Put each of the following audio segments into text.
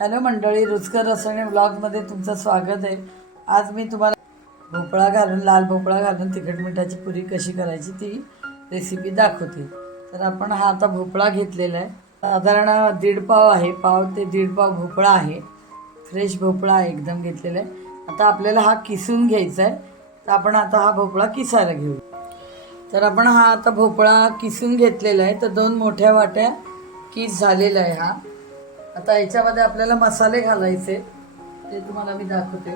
Hello मंडळी रुचकर रसोई ब्लॉगमध्ये तुमचं स्वागत आहे. आज मी तुम्हाला भोपळा घालून लाल भोपळा घालून तिखट मिठाची पुरी कशी करायची ती रेसिपी दाखवते. तर आपण हा आता भोपळा घेतलेला आहे. साधारण दीड पाव आहे पाव ते दीड पाव भोपळा आहे. फ्रेश भोपळा आहे एकदम घेतलेला आहे. आता आपल्याला हा किसून घ्यायचा आहे. तर आपण आता हा भोपळा किसायला घेऊ. तर आपण हा आता भोपळा किसून घेतलेला आहे. तर दोन मोठ्या वाट्या किस झालेला आहे हा. आता याच्यामध्ये आपल्याला मसाले घालायचे. ते तुम्हाला मी दाखवते.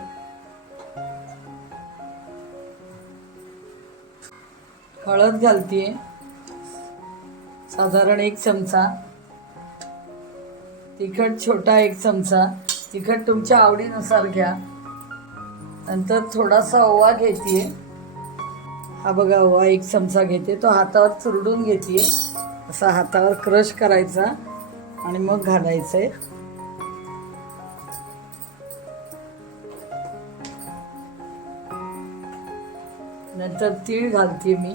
हळद घालतीये. साधारण एक चमचा. तिखट छोटा एक चमचा. तिखट तुमच्या आवडीनुसार घ्या. नंतर थोडासा ओवा घेते हा बघा ओवा एक चमचा घेते. तो हातावर चुरडून घेते असा हातावर क्रश करायचा. आणि मग घालायचं आहे नंतर तीळ घालते मी.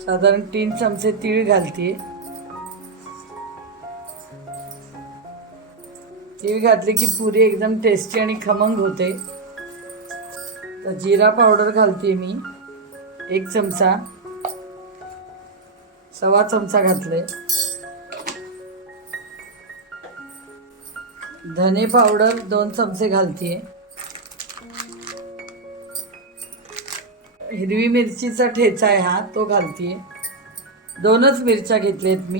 साधारण तीन चमचे तीळ घालते तीळ घातली की पुरी एकदम टेस्टी आणि खमंग होते. तर जिरा पावडर घालते मी. एक चमचा. सवा चमचा घातले धने पावडर दोन चमचे घालते हिरवी मिरचीचा ठेचा आहे हा तो घालते दोनच मिरच्या घेतल्यात मी.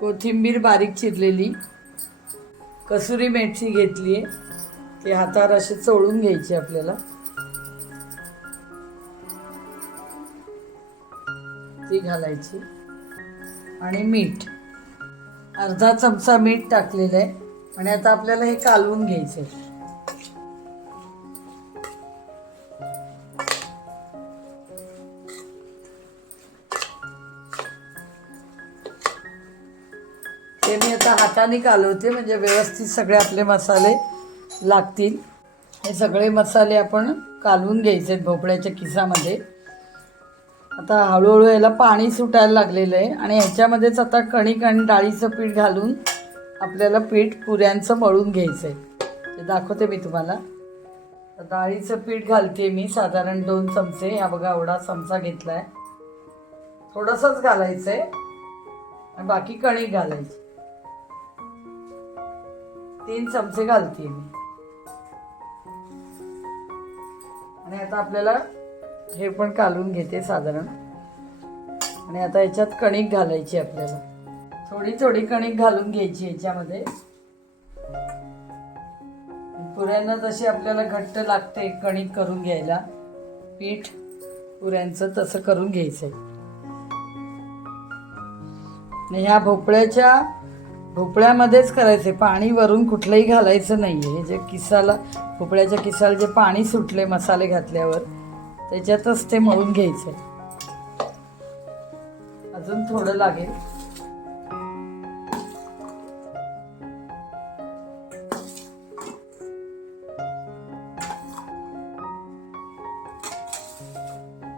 कोथिंबीर बारीक चिरलेली. कसुरी मेथी घेतली आहे ती हातावर असे चोळून घ्यायची आपल्याला. ती घालायची. आणि मीठ. अर्धा चमचा मीठ टाकलेलं आहे. आणि आता आपल्याला हे कालवून घ्यायचं आहे ते मी आता हाताने कालवते म्हणजे व्यवस्थित सगळे आपले मसाले लागतील. हे सगळे मसाले आपण कालवून घ्यायचे आहेत भोपळ्याच्या किसामध्ये. आता हळूहळू याला पाणी सुटायला लागलेलं आहे आणि ह्याच्यामध्येच आता कणिक आणि डाळीचं पीठ घालून आपल्याला पीठ पुऱ्यांचं मळून घ्यायचं आहे ते दाखवते मी तुम्हाला. डाळीचं पीठ घालते मी साधारण दोन चमचे. या बघा एवढा चमचा घेतला आहे थोडंसंच घालायचं आहे आणि बाकी कणिक घालायची. तीन चमचे घालते मी. आणि आता आपल्याला हे पण कालून घेते साधारण. आणि आता याच्यात कणिक घालायची आपल्याला. थोडी थोडी कणिक घालून घ्यायची याच्यामध्ये. पुऱ्यांना जशी आपल्याला घट्ट लागते कणिक करून घ्यायला पीठ पुऱ्यांचं तसं करून घ्यायचं आहे ह्या भोपळ्याच्या भोपळ्यामध्येच करायचे पाणी वरून कुठलंही घालायचं नाहीये. हे जे किसाला भोपळ्याच्या किसाला जे पाणी सुटले मसाले घातल्यावर त्याच्यातच ते मळून घ्यायचं. अजून थोडं लागेल.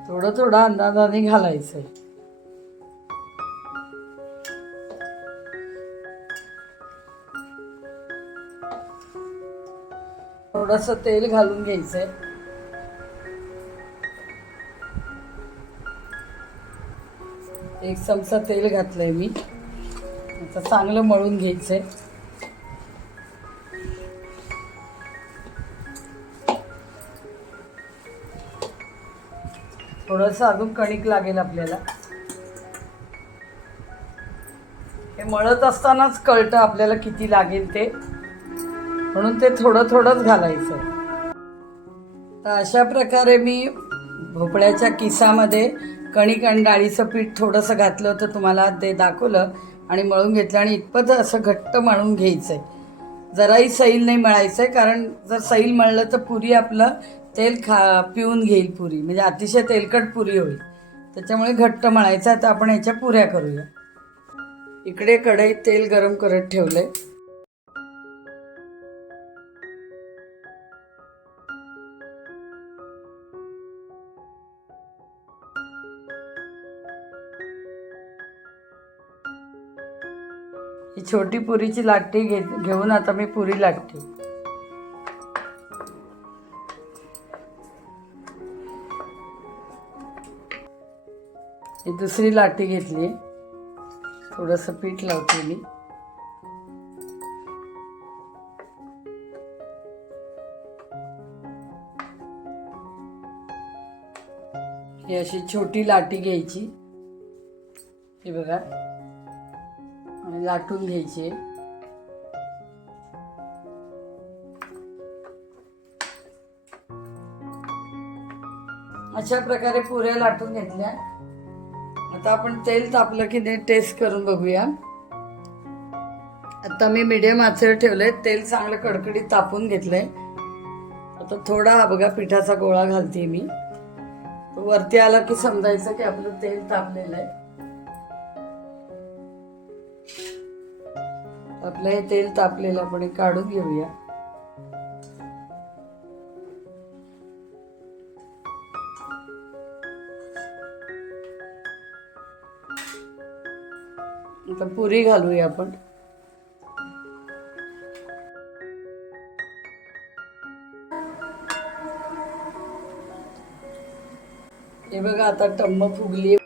थोडं थोडं अंदाजाने घालायचंय. थोडस तेल घालून घ्यायचंय. एक चमचा तेल घातलंय मी. आता चांगलं मळून घ्यायचंय. थोडंसं अजून कणिक लागेल आपल्याला. हे मळत असतानाच कळतं आपल्याला किती लागेल ते. म्हणून ते थोडं थोडंच घालायचं. तर अशा प्रकारे मी भोपळ्याच्या किसामध्ये कणिक आणि डाळीचं पीठ थोडंसं घातलं तर तुम्हाला ते दाखवलं आणि मळून घेतलं आणि इतपत असं घट्ट मळून घ्यायचं आहे जराही सैल नाही मळायचं आहे कारण जर सैल मळलं तर पुरी आपलं तेल खा पिऊन घेईल पुरी. म्हणजे अतिशय तेलकट पुरी होईल. त्याच्यामुळे घट्ट मळायचं. आहे तर आपण ह्याच्या पुऱ्या करूया. इकडे कढईत तेल गरम करत ठेवलं आहे छोटी पुरीची लाटी घे घेऊन आता मी पुरी लाटते. ही दुसरी लाटी घेतली. थोडंसं पीठ लावते मी. ही अशी छोटी लाटी घ्यायची. हे बघा. लाटून घ्यायचे. अशा प्रकारे पुऱ्या लाटून घेतल्या. आता आपण तेल तापलं की नाही टेस्ट करून बघूया. आता मी मीडियम आचेवर ठेवलंय. तेल चांगलं कडकडीत तापून घेतलंय. आता थोडा हा बघा पिठाचा गोळा घालते मी. तो वरती आला की समजायचं की आपलं तेल तापलेलं आहे. आपलं हे तेल तापलेलं आपण काढून घेऊया. आता पुरी घालूया आपण. हे बघा आता टम्म फुगली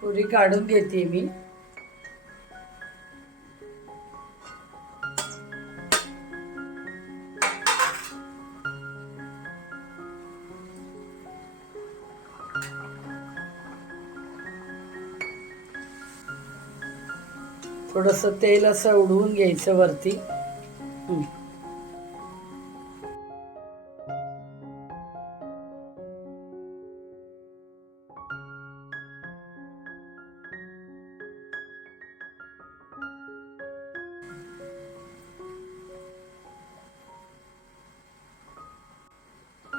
पुरी काढून घेते मी. थोडस तेल असं उडवून घ्यायचं वरती.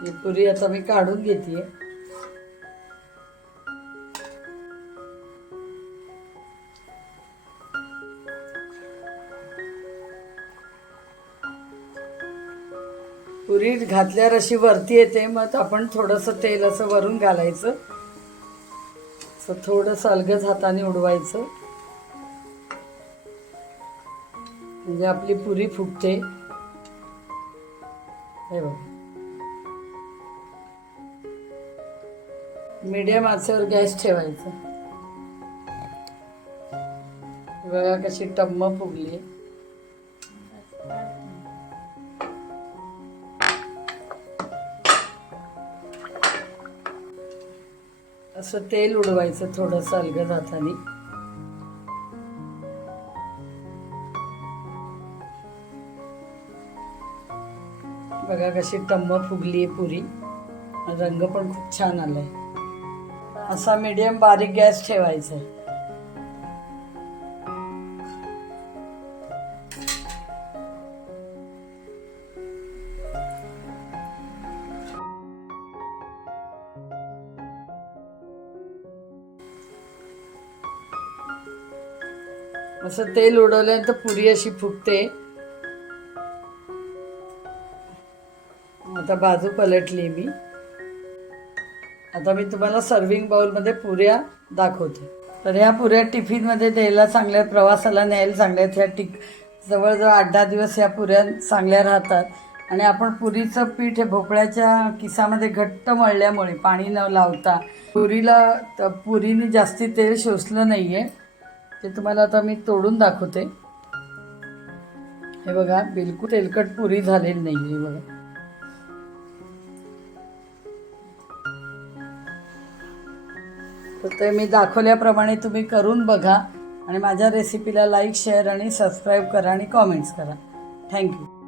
ही पुरी आता मी काढून घेते पुरी घातल्यावर अशी वरती येते मग आपण थोडंसं तेल असं वरून घालायचं. असं थोडंसं अलगद हाताने उडवायचं. म्हणजे आपली पुरी फुटते हे बघ. मीडियम आचेवर गॅस ठेवायचा. बघा कशी टम्म फुगली. असं तेल उडवायचं थोडंसं अलगद हाताने. बघा कशी टम्म फुगली आहे पुरी. रंग पण खूप छान आलाय. असा मीडियम बारीक गॅस ठेवायचा. असं तेल उडवल्यानंतर पुरी अशी फुगते. आता बाजू पलटली मी. आता मी तुम्हाला सर्विंग बाउलमध्ये पुऱ्या दाखवते. तर ह्या पुऱ्या टिफिनमध्ये द्यायला चांगल्या प्रवासाला न्यायला चांगल्या आहेत. ह्या टिक जवळजवळ आठ दहा दिवस ह्या पुऱ्या चांगल्या राहतात. आणि आपण पुरीचं पीठ हे भोपळ्याच्या किसामध्ये घट्ट मळल्यामुळे पाणी न लावता पुरीला तर पुरीने जास्ती तेल शोषलं नाही आहे ते तुम्हाला आता मी तोडून दाखवते. हे बघा बिलकुल तेलकट पुरी झालेली नाही आहे बघा. तर ते मी दाखवल्याप्रमाणे तुम्ही करून बघा आणि माझ्या रेसिपीला लाईक शेअर आणि सबस्क्राईब करा आणि कॉमेंट्स करा. थँक्यू